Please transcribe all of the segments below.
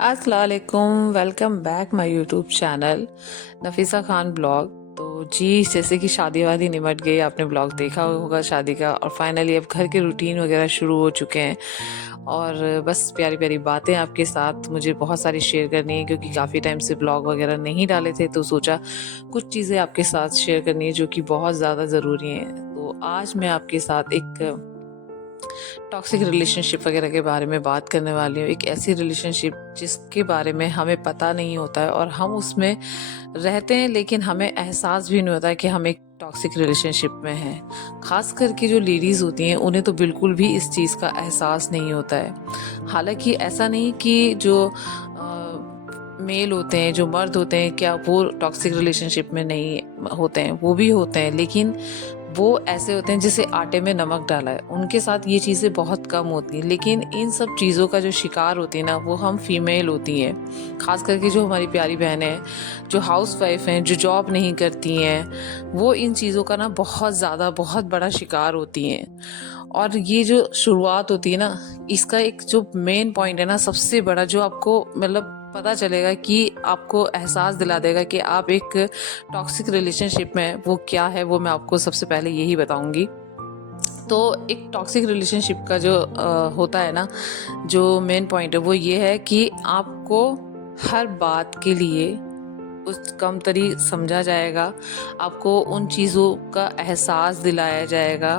अस्सलाम वालेकुम, welcome back my YouTube channel Nafisa Khan blog. तो जी, जैसे कि शादी वादी निमट गई, आपने ब्लॉग देखा होगा शादी का, और फाइनली अब घर के रूटीन वगैरह शुरू हो चुके हैं। और बस प्यारी प्यारी बातें आपके साथ मुझे बहुत सारी शेयर करनी है, क्योंकि काफ़ी टाइम से ब्लॉग वगैरह नहीं डाले थे, तो सोचा कुछ चीज़ें आपके साथ शेयर करनी है जो कि बहुत ज़्यादा ज़रूरी हैं। तो आज मैं आपके साथ एक टॉक्सिक रिलेशनशिप वगैरह के बारे में बात करने वाली हूँ। एक ऐसी रिलेशनशिप जिसके बारे में हमें पता नहीं होता है और हम उसमें रहते हैं, लेकिन हमें एहसास भी नहीं होता है कि हम एक टॉक्सिक रिलेशनशिप में हैं। खास करके जो लेडीज़ होती हैं, उन्हें तो बिल्कुल भी इस चीज़ का एहसास नहीं होता है। हालांकि ऐसा नहीं कि जो मेल होते हैं, जो मर्द होते हैं, क्या वो टॉक्सिक रिलेशनशिप में नहीं होते हैं, वो भी होते हैं, लेकिन वो ऐसे होते हैं जैसे आटे में नमक डाला है, उनके साथ ये चीज़ें बहुत कम होती हैं। लेकिन इन सब चीज़ों का जो शिकार होती है ना, वो हम फीमेल होती हैं। खास करके जो हमारी प्यारी बहनें हैं, जो हाउस वाइफ हैं, जो जॉब नहीं करती हैं, वो इन चीज़ों का ना बहुत ज़्यादा बहुत बड़ा शिकार होती हैं। और ये जो शुरुआत होती है ना, इसका एक जो मेन पॉइंट है ना, सबसे बड़ा, जो आपको मतलब पता चलेगा कि आपको एहसास दिला देगा कि आप एक टॉक्सिक रिलेशनशिप में, वो क्या है, वो मैं आपको सबसे पहले यही बताऊंगी। तो एक टॉक्सिक रिलेशनशिप का जो होता है ना, जो मेन पॉइंट है, वो ये है कि आपको हर बात के लिए उस कम तरी समझा जाएगा, आपको उन चीज़ों का एहसास दिलाया जाएगा,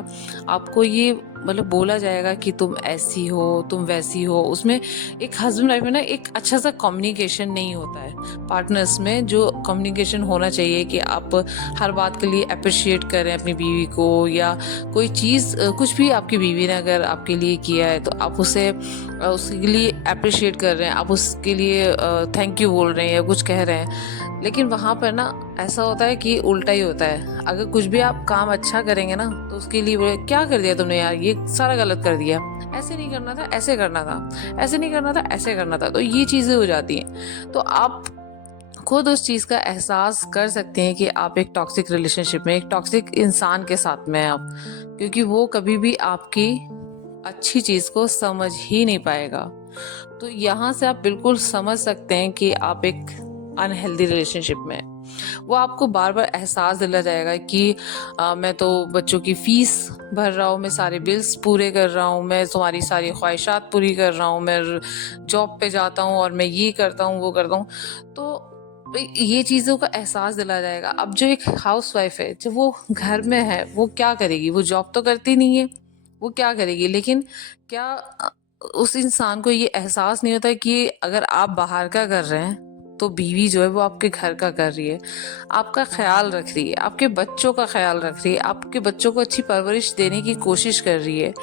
आपको ये मतलब बोला जाएगा कि तुम ऐसी हो, तुम वैसी हो। उसमें एक हस्बैंड वाइफ में ना एक अच्छा सा कम्युनिकेशन नहीं होता है। पार्टनर्स में जो कम्युनिकेशन होना चाहिए कि आप हर बात के लिए अप्रिशिएट करें अपनी बीवी को, या कोई चीज़ कुछ भी आपकी बीवी ने अगर आपके लिए किया है, तो आप उसे उसके लिए अप्रिशिएट कर रहे हैं, आप उसके लिए थैंक यू बोल रहे हैं या कुछ कह रहे हैं। लेकिन वहाँ पर ना ऐसा होता है कि उल्टा ही होता है। अगर कुछ भी आप काम अच्छा करेंगे ना, तो उसके लिए बोले क्या कर दिया तुमने यार, ये सारा गलत कर दिया, ऐसे नहीं करना था, ऐसे करना था, ऐसे नहीं करना था, ऐसे करना था। तो ये चीज़ें हो जाती हैं। तो आप खुद उस चीज़ का एहसास कर सकते हैं कि आप एक टॉक्सिक रिलेशनशिप में, एक टॉक्सिक इंसान के साथ में हैं आप, क्योंकि वो कभी भी आपकी अच्छी चीज़ को समझ ही नहीं पाएगा। तो यहाँ से आप बिल्कुल समझ सकते हैं कि आप एक अनहेल्दी रिलेशनशिप में हैं। वो आपको बार बार एहसास दिला जाएगा कि मैं तो बच्चों की फीस भर रहा हूँ, मैं सारे बिल्स पूरे कर रहा हूँ, मैं तुम्हारी सारी ख्वाहिशात पूरी कर रहा हूँ, मैं जॉब पे जाता हूँ और मैं ये करता हूँ, वो करता हूँ। तो ये चीज़ों का एहसास दिला जाएगा। अब जो एक हाउस वाइफ है, जब वो घर में है, वो क्या करेगी? वो जॉब तो करती नहीं है, वो क्या करेगी? लेकिन क्या उस इंसान को ये एहसास नहीं होता कि अगर आप बाहर का कर रहे हैं, तो बीवी जो है वो आपके घर का कर रही है, आपका ख्याल रख रही है, आपके बच्चों का ख्याल रख रही है, आपके बच्चों को अच्छी परवरिश देने की कोशिश कर रही है,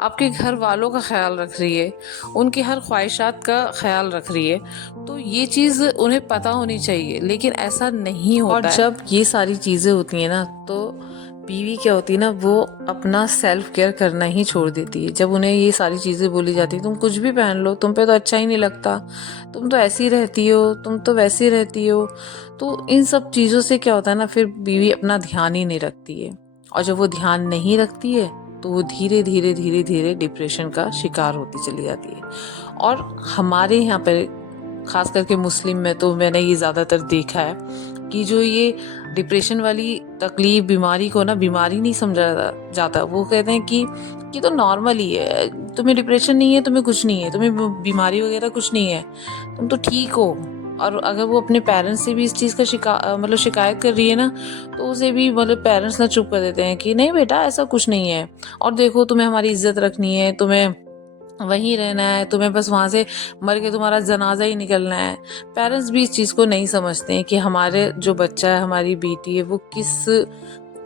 आपके घर वालों का ख्याल रख रही है, उनकी हर ख्वाहिशात का ख्याल रख रही है। तो ये चीज़ उन्हें पता होनी चाहिए, लेकिन ऐसा नहीं होता है। और जब ये सारी चीज़ें होती हैं ना, तो बीवी क्या होती है ना, वो अपना सेल्फ केयर करना ही छोड़ देती है। जब उन्हें ये सारी चीज़ें बोली जाती है, तुम कुछ भी पहन लो, तुम पे तो अच्छा ही नहीं लगता, तुम तो ऐसी रहती हो, तुम तो वैसी रहती हो, तो इन सब चीज़ों से क्या होता है ना, फिर बीवी अपना ध्यान ही नहीं रखती है। और जब वो ध्यान नहीं रखती है, तो वो धीरे धीरे धीरे धीरे डिप्रेशन का शिकार होती चली जाती है। और हमारे यहाँ पर खास करके मुस्लिम में तो मैंने ये ज़्यादातर देखा है कि जो ये डिप्रेशन वाली तकलीफ, बीमारी को ना बीमारी नहीं समझा जाता। वो कहते हैं कि ये तो नॉर्मल ही है, तुम्हें डिप्रेशन नहीं है, तुम्हें कुछ नहीं है, तुम्हें बीमारी वगैरह कुछ नहीं है, तुम तो ठीक हो। और अगर वो अपने पेरेंट्स से भी इस चीज़ का मतलब शिकायत कर रही है ना, तो उसे भी मतलब पेरेंट्स ना चुप कर देते हैं कि नहीं बेटा, ऐसा कुछ नहीं है, और देखो तुम्हें हमारी इज्जत रखनी है, तुम्हें वहीं रहना है, तुम्हें बस वहाँ से मर के तुम्हारा जनाजा ही निकलना है। पेरेंट्स भी इस चीज़ को नहीं समझते हैं कि हमारे जो बच्चा है, हमारी बेटी है, वो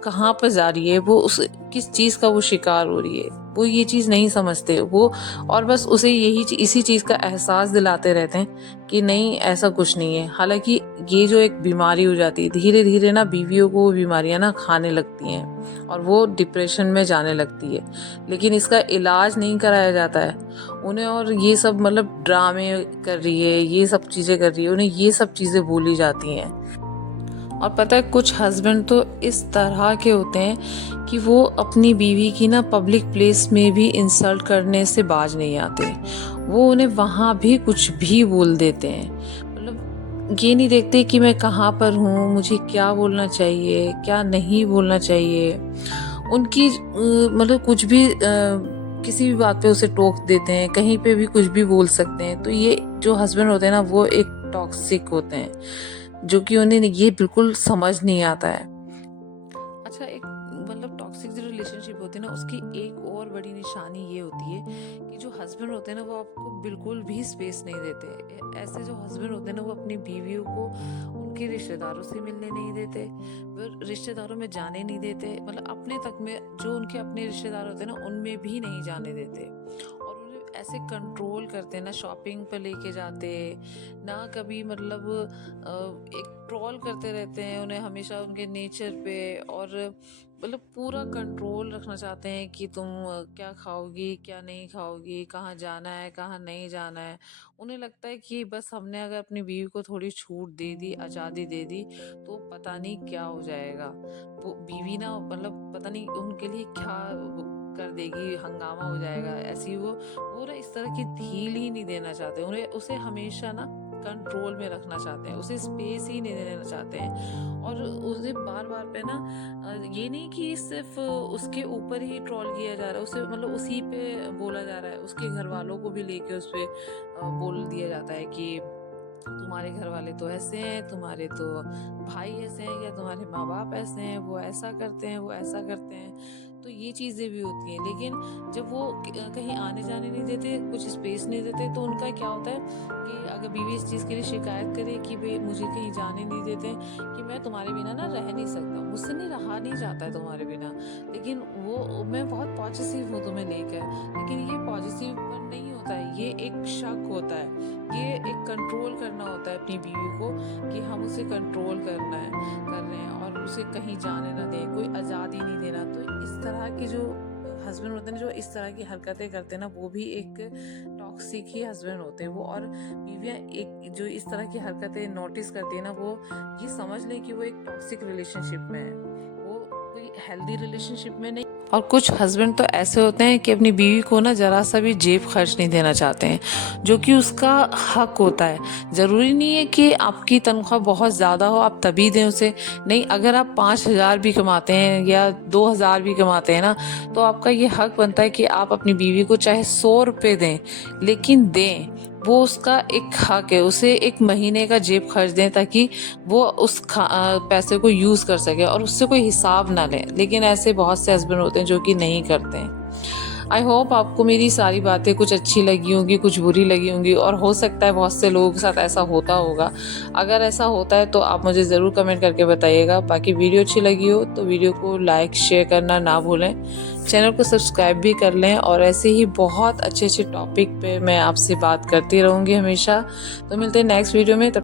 कहाँ पर जा रही है, वो उस किस चीज़ का वो शिकार हो रही है, वो ये चीज़ नहीं समझते वो। और बस उसे इसी चीज़ का एहसास दिलाते रहते हैं कि नहीं, ऐसा कुछ नहीं है। हालांकि ये जो एक बीमारी हो जाती है, धीरे धीरे ना बीवियों को वो बीमारियां ना खाने लगती हैं और वो डिप्रेशन में जाने लगती है। लेकिन इसका इलाज नहीं कराया जाता है उन्हें, और ये सब मतलब ड्रामे कर रही है, ये सब चीज़ें कर रही है, उन्हें ये सब चीज़ें बोली जाती हैं। और पता है कुछ हस्बैंड तो इस तरह के होते हैं कि वो अपनी बीवी की ना पब्लिक प्लेस में भी इंसल्ट करने से बाज नहीं आते। वो उन्हें वहाँ भी कुछ भी बोल देते हैं। मतलब ये नहीं देखते कि मैं कहाँ पर हूँ, मुझे क्या बोलना चाहिए, क्या नहीं बोलना चाहिए। उनकी मतलब कुछ भी किसी भी बात पे उसे टोक देते हैं, कहीं पे भी कुछ भी बोल सकते हैं। तो ये जो हस्बैंड होते हैं ना, वो एक टॉक्सिक होते हैं, जो कि उन्हें ये बिल्कुल समझ नहीं आता है। अच्छा, एक मतलब टॉक्सिक जो रिलेशनशिप होती है ना, उसकी एक और बड़ी निशानी ये होती है कि जो हस्बैंड होते हैं ना, वो आपको बिल्कुल भी स्पेस नहीं देते। ऐसे जो हस्बैंड होते हैं ना, वो अपनी बीवियों को उनके रिश्तेदारों से मिलने नहीं देते, वो रिश्तेदारों में जाने नहीं देते। मतलब अपने तक में जो उनके अपने रिश्तेदार होते हैं ना, उनमें भी नहीं जाने देते। और उन्हें ऐसे कंट्रोल करते हैं ना, शॉपिंग पर लेके जाते ना, कभी मतलब एक ट्रोल करते रहते हैं उन्हें हमेशा उनके नेचर पे। और मतलब पूरा कंट्रोल रखना चाहते हैं कि तुम क्या खाओगी, क्या नहीं खाओगी, कहाँ जाना है, कहाँ नहीं जाना है। उन्हें लगता है कि बस हमने अगर अपनी बीवी को थोड़ी छूट दे दी, आज़ादी दे दी, तो पता नहीं क्या हो जाएगा। वो बीवी ना मतलब पता नहीं उनके लिए क्या कर देगी, हंगामा हो जाएगा। ऐसी वो ना इस तरह की ढील ही नहीं देना चाहते। उन्हें उसे हमेशा ना कंट्रोल में रखना चाहते हैं, उसे स्पेस ही नहीं देना चाहते हैं। और उसे बार बार पे ना ये नहीं कि सिर्फ उसके ऊपर ही ट्रोल किया जा रहा है, उसे मतलब उसी पे बोला जा रहा है। उसके घर वालों को भी लेके उस पर बोल दिया जाता है कि तुम्हारे घर वाले तो ऐसे हैं, तुम्हारे तो भाई ऐसे हैं, या तुम्हारे माँ बाप ऐसे हैं, वो ऐसा करते हैं, वो ऐसा करते हैं। तो ये चीज़ें भी होती हैं। लेकिन जब वो कहीं आने जाने नहीं देते, कुछ स्पेस नहीं देते, तो उनका क्या होता है कि अगर बीवी इस चीज़ के लिए शिकायत करे कि भाई मुझे कहीं जाने नहीं देते, कि मैं तुम्हारे बिना ना रह नहीं सकता, मुझसे नहीं रहा नहीं जाता है तुम्हारे बिना, लेकिन वो मैं बहुत पॉजिटिव हूँ तुम्हें लेकर। लेकिन ये पॉजिटिव पर नहीं होता है, ये एक शक होता है। ये एक कंट्रोल करना होता है अपनी बीवी को, कि हम उसे कंट्रोल कर रहे हैं और उसे कहीं जाने ना दें, कोई आज़ादी नहीं देना। तो इस तरह के जो हस्बैंड होते हैं, जो इस तरह की हरकतें करते हैं ना, वो भी एक टॉक्सिक ही हस्बैंड होते हैं। वो और बीवियाँ एक जो इस तरह की हरकतें नोटिस करती है ना, वो ये समझ लें कि वो एक टॉक्सिक रिलेशनशिप में है, वो कोई हेल्दी रिलेशनशिप में नहीं। और कुछ हस्बैंड तो ऐसे होते हैं कि अपनी बीवी को ना ज़रा सा भी जेब खर्च नहीं देना चाहते हैं, जो कि उसका हक होता है। ज़रूरी नहीं है कि आपकी तनख्वाह बहुत ज़्यादा हो आप तभी दें उसे। नहीं, अगर आप 5,000 भी कमाते हैं या 2,000 भी कमाते हैं ना, तो आपका ये हक बनता है कि आप अपनी बीवी को चाहे 100 रुपये दें, लेकिन दें। वो उसका एक हक है, उसे एक महीने का जेब खर्च दें, ताकि वो उस पैसे को यूज़ कर सके और उससे कोई हिसाब ना लें। लेकिन ऐसे बहुत से हस्बैंड होते हैं जो कि नहीं करते हैं। आई होप आपको मेरी सारी बातें कुछ अच्छी लगी होंगी, कुछ बुरी लगी होंगी, और हो सकता है बहुत से लोगों के साथ ऐसा होता होगा। अगर ऐसा होता है तो आप मुझे ज़रूर कमेंट करके बताइएगा। बाकी वीडियो अच्छी लगी हो तो वीडियो को लाइक शेयर करना ना भूलें, चैनल को सब्सक्राइब भी कर लें। और ऐसे ही बहुत अच्छे अच्छे टॉपिक पे मैं आपसे बात करती रहूँगी हमेशा। तो मिलते हैं नेक्स्ट वीडियो में।